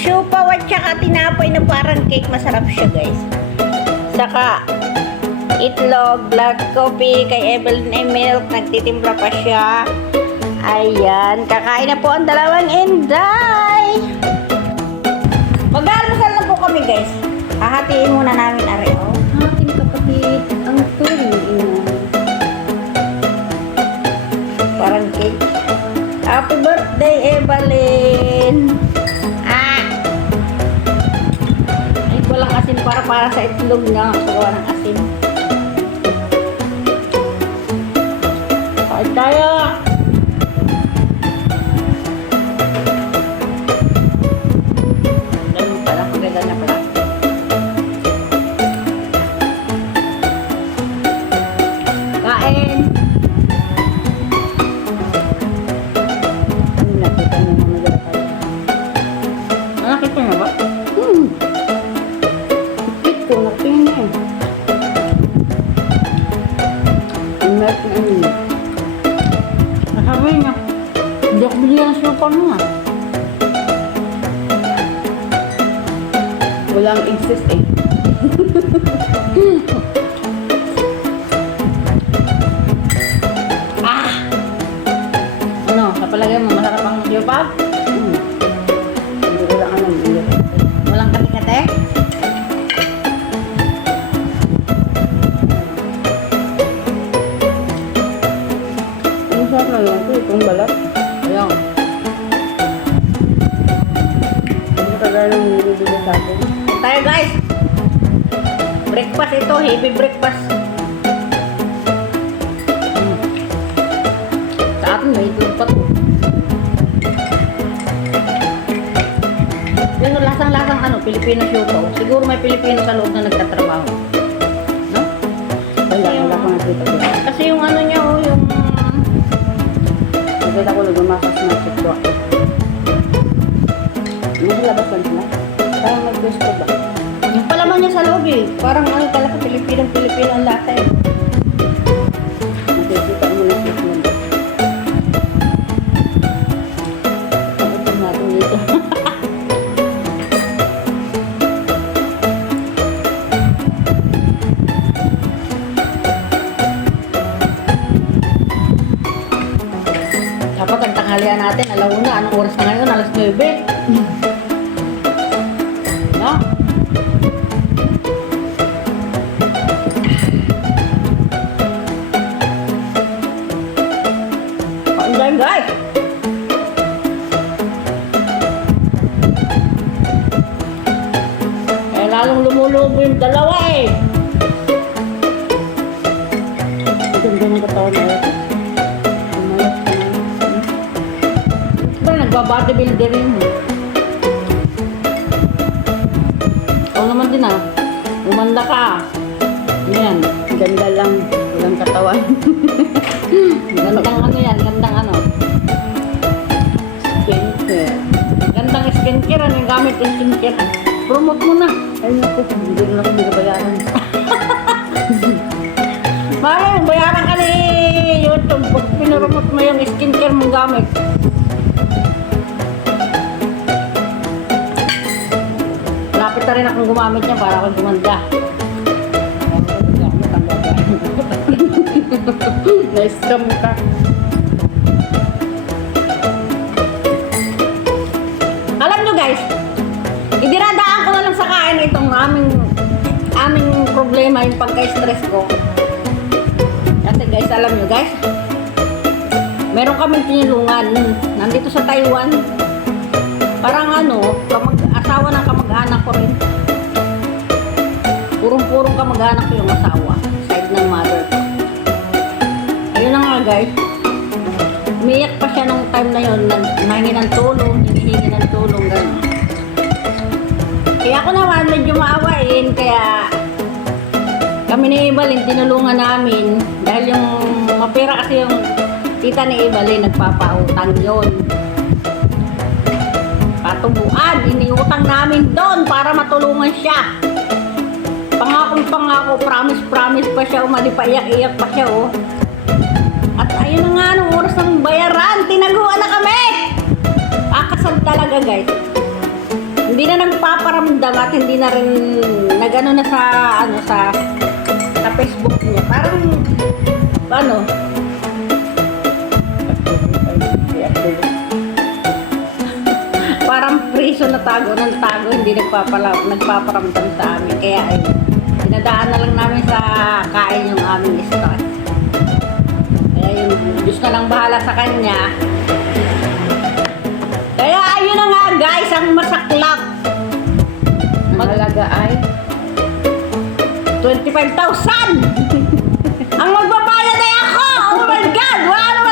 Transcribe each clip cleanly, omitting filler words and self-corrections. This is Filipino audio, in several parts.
Siopaw at saka tinapay na parang cake. Masarap siya, guys. Saka itlog, black coffee, kay Evelyn ay milk. Nagtitimpla pa siya. Ayan. Kakain na po ang dalawang inday. Mag-almusal na po kami, guys. Hahatiin muna namin areo. Ating kapatid, ang tuloy. Parang cake. Happy birthday, Evelyn! Ay, walang asin para sa itlog niya. Pagawa ng asin. Kain tayo! Ganun pala. Maganda na pala. Kain! Nakita niyo mga nagtatay. Nakita niyo ba? Higpit ko, nakitingin niya eh. Ang meron na yun. Nasabi niya, hindi ako bigyan ng siopaw na nga. Walang exist eh. Ano, kapalagay mo, masarap ang siopaw? Hindi ko lang alam. Walang kate-kate? Ang sarap na yun ito, itong balat. Ayun. Hindi kagaya ng nilibili sa akin. Tayo guys! Breakfast ito, heavy breakfast. Sa atin may itlog pa to. Yan o, lasang-lasang ano, Pilipino siopaw. Siguro may Pilipino sa loob na nagtatrabaho. No? Wala ko nakita ko. Kasi yung ano niya o, yung... Nakita ko lumakas na sikwa. Nasa labas lang sila. Parang nag-gusto ba? Yung palaman niya sa loob eh. Parang ano talaga, Pilipino ang lata eh. Nakikita mo lang siya sila. Ito natin dito. Dapat ang tanghalian natin, alauna. Anong oras na ngayon? Alas 9. No? Kain tayo guys! Eh, lalong lumulubo yung dalawa eh. Ito ang ganyan katawan na ito. Umayos ka na. Pero nagbabodybuilder rin eh. Ikaw naman din ah. Umanda ka. Ayan. Ganda lang. Walang katawan. Gandang ano yan. Gandang ano. Skincare. Gandang skincare. Ano yung gamit yung skincare? Promote mo na. Ay naku, hindi na ako binabayaran. Bakit? Bayaran ka ni YouTube. Pag pinurumot mo yung skincare mong gamit. Lapit na rin akong gumamit niya para akong gumanda. Na-scam ka. Alam nyo guys, idinadaan ko na lang sa kain itong aming problema, yung pagka-stress ko. Kasi guys, alam nyo guys, meron kaming tinulungan nandito sa Taiwan. Parang ano, asawa ng kamag-anak ko rin. Purong-purong kamag-anak ko yung asawa, side ng mother ko. Ayun na nga guys, umiyak pa siya nung time na yun, hinihingi ng tulong, gano'n. Kaya ako naman medyo maawain, kaya kami ni Evelyn, tinulungan namin. Dahil yung mapira kasi yung tita ni Evelyn, nagpapautang yun. Patubuan, iniutang namin doon para matulungan siya. Pangako, promise pa siya, umalipayak-iyak pa siya, oh. At ayun na nga, nung oras ng bayaran, tinaguan na kami! Akasal talaga, guys. Hindi na nagpaparamdam at hindi na rin nagano na sa sa Facebook niya. Parang ano, parang priso na tago ng tago, hindi nagpaparamdam sa amin. Kaya ay dinadaan na lang namin sa kain yung aming stress. Kaya yung Diyos na lang bahala sa kanya. Kaya ayun na nga guys, ang masaklap. Mahalaga ay 25,000! Ang magbabayad ay ako! Oh my God! Wala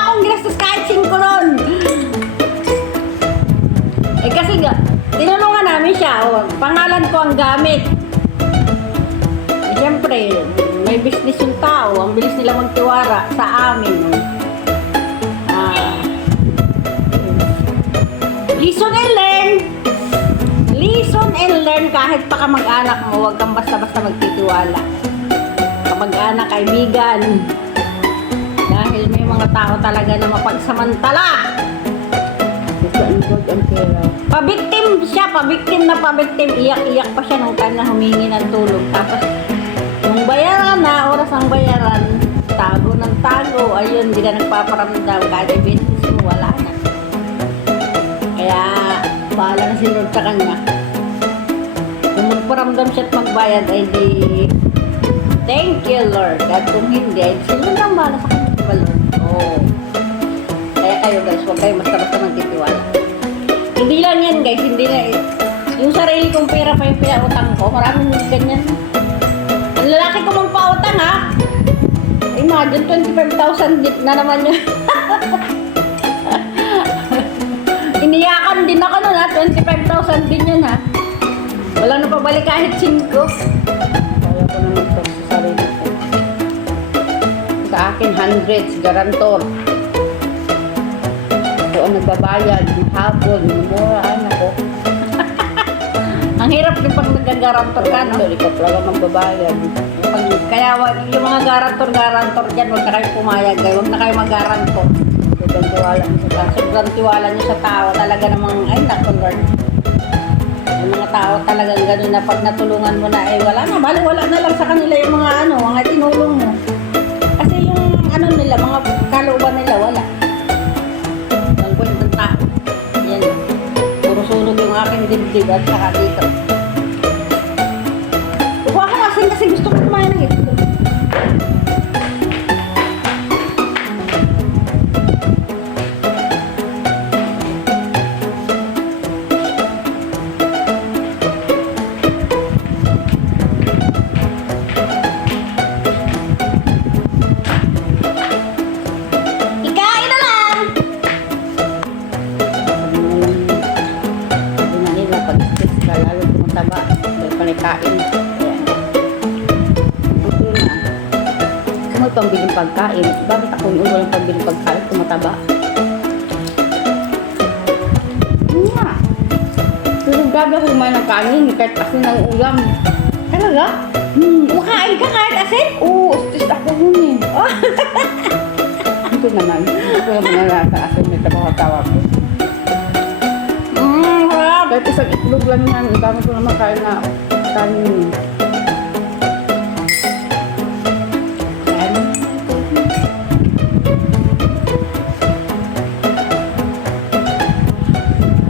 akong ginastos kahit 5 nun. Eh kasi tinulungan namin siya. Oh, pangalan ko ang gamit. Eh, siyempre, may business yung tao. Ang bilis nila magtiwara sa amin. Listen and learn! Listen and learn, kahit pa kamag-anak mo, huwag kang basta-basta magtitiwala. Kamag-anak, kaibigan. Dahil may mga tao talaga na mapagsamantala. gusto ang God ang pera. Pabiktim siya, pabiktim. Iyak-iyak pa siya nung time na humingi ng tulong. Tapos, nung bayaran na, oras ang bayaran, tago ng tago, ayun, hindi ka nagpaparamdam. Kahit yung business mo, wala na. Kaya, bahala na si Lord sa kanya. Kung magparamdam siya at magbayad, ay di, thank you, Lord. At kung hindi, ay si Lord ang bahala sa kanya, diba, Lord? Oo. Kaya kayo guys, huwag kayo basta-basta magtitiwala. Hindi lang yan guys, hindi na, yung sarili kong pera pa yung pinautang ko, maraming ganyan. Ang lalaki ko magpautang ha. Imagine, 25,000 dip na naman yun. Iniyakan din ako nun ha, 25,000 din yun ha. Wala na pabalik kahit 5. Kaya ko naman ito sa sarili ko. Sa akin, hundreds, garantor. Ako ang nagbabayad, hapon, muraan ako. Ang hirap din pag nagagarantor ka, no? Hindi ka talaga magbabayad. Kaya yung mga garantor dyan, huwag na kayo pumayag, huwag na kayo mag-garantor. Sobrang tiwala mo sa tao. Sobrang tiwala nyo sa tao, talaga namang, ay naku Lord. Yung mga tao talagang gano'n na pag natulungan mo na, eh wala na, bali wala na lang sa kanila yung mga tinulong mo. Kasi yung nila, mga kalooban nila, wala. Ang kwentang tao. Yan. Puro sunog yung aking dibdib at saka dito. Kukuha ko kasi gusto ko kumain ng ito. Ikain na lang! Sabi na nila, pag-stress ka, lalo tumataba. Dahil panikain. Ito na. Kung may pambiling pagkain, bakit ako yung walang pambiling pagkain, tumataba? Yun nga. Pero gabi ako kumain ng kanin, kahit asin ng ulam. Talaga? Kumakain ka kahit asin? Oo, stress ako nun eh. Ito naman. Ito naman nalasa asin, may tabakasawa ko. Harap! Kahit isang itlog lang yan, ang dami ko naman kain na kanin. Ayan.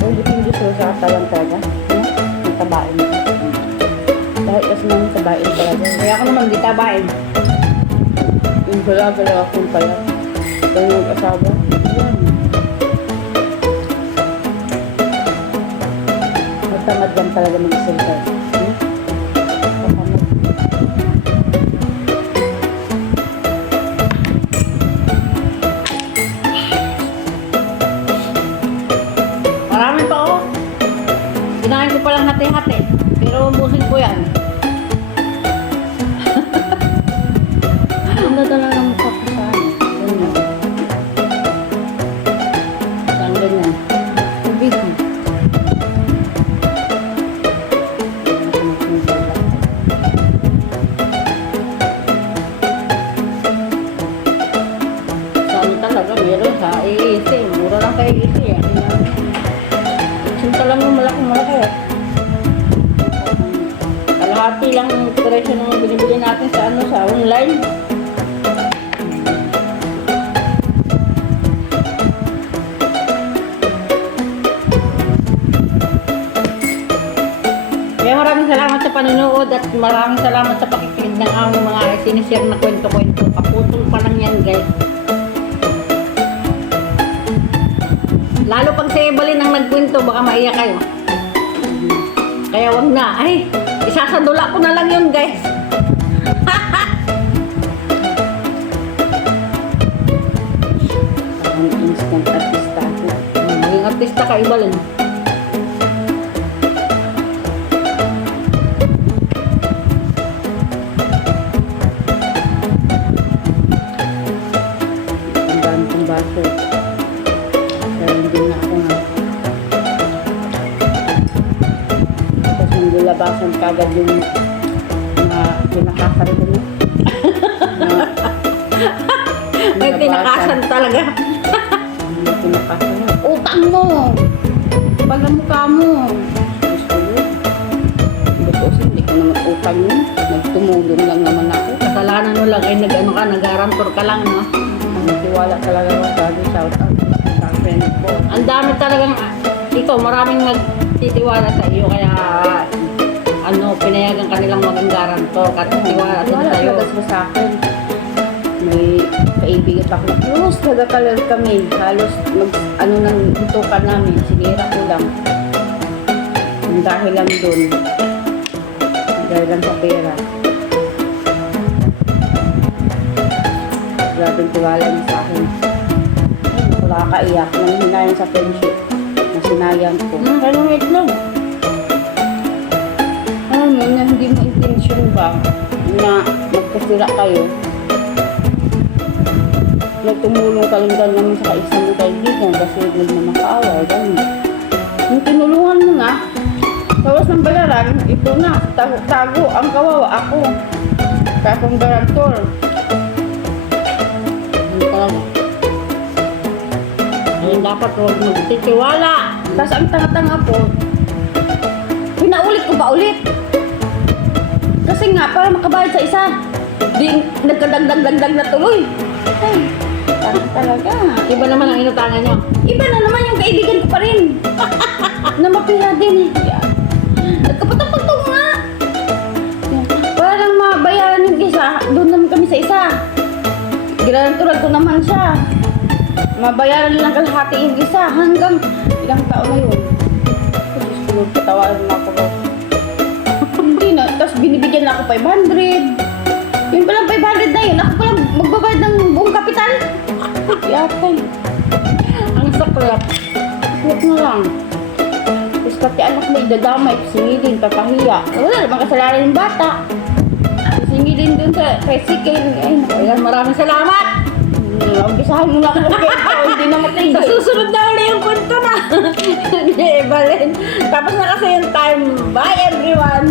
Oh, dipindi sila sa atalang talaga. Ang tabain. Dahil kasi naman tabain talaga. Kaya ako naman di tabain. Yung gala-gala akong pala. Kaya yung asawa. Ayan. Magtamad lang talaga mag-isalita. Magtamad. Marami pa oh. Kinain ko palang hati-hati. Pero ubusin ko yan. Ang ganda lang ng mukha ko sa ano. Ganyan. Saan ganyan? Tubig. Sa ano talaga, meron sa iisi. Mura lang kay iisi. Sinta lang yung malaki kalahati lang ang presyo ng binibili natin sa ano sa online. Kaya maraming salamat sa panonood at maraming salamat sa pakikinig ng aming mga sinishare na kwento-kwento. Kaputol pa lang yan, guys. Lalo pag si Evelyn ang nagkwento, baka maiyak kayo. Kaya wag na. Ay, isasadula ko na lang yun, guys. Ang instant artista ako. Maging artista ka, Evelyn. Ang dami kong baso. Pero hindi na ako nga. Tapos yung nilabasan kagad yung mga pinakasan ko na. May tinakasan talaga. Yung pinakasan na. Utang mo! Pala mukha mo! Gusto mo? Gusto hindi ko naman utang mo. Nagtumulong lang naman ako. Kasalanan mo lang ay nag-ano ka, nag-garantor ka lang, no? Tiwala talaga ako sabi, shout out sa friend ko. Ang dami talagang, ikaw, maraming nagtitiwala sa iyo, kaya ano, pinayagan ka nilang maging garantor, kasi tiwala din Wala sa'yo. talaga sila sa akin. May kaibigan pa ako na close talaga kami. Halos ano nang tutukan namin. Sinira ko lang. Ang dahil lang dun. Dahil lang sa pera. Grabe ang tiwala niya sa akin. Ay, nakakaiyak. Nanghinayan sa friendship. Na sinayang ko. Kaya nung itlog. Alam mo, na hindi mo intention ba na magkasira kayo? Nagtumulong ka lang dahil naman sa isang mo kaibigan kasi huwag na makaaway. Ganun. Yung tinulungan mo na, kawas ng balaran, ito na, tago, ang kawawa ako. Kaya akong garantor. Hindi talaga. Ayun, dapat huwag magtitiwala. Tapos ang tanga-tanga po, pinaulit ko pa ulit. Kasi nga, para makabayad sa isa, di nagkadagdag-dagdag na tuloy. Ay, talaga. Iba naman ang inutangan nyo. Iba na naman yung kaibigan ko pa rin. Na mapila din eh. Nagkapatapagtog nga. Para lang mabayaran yung isa, doon naman kami sa isa. Ginanturan ko naman siya. Mabayaran lang kalahati yung isa hanggang ilang taon na yun. Tapos patawaran mo ako. Hindi na. Tapos binibigyan na ako 500. Yun palang 500 na yun. Ako palang magbabayad ng buong kapital. Yatay. Ang saklap. Huwag na lang. Tapos pati anak na idadamay, singilin, papahiya. Wala naman kasalanan yung bata. Singilin dun sa tricycle. Ay, naku. Ayan, maraming salamat. Umpisahan mo na ako ng kwento. Hindi na Sa matigil. susunod na uli yung kwento na. Ni Evelyn. Tapos na kasi yung time. Bye everyone.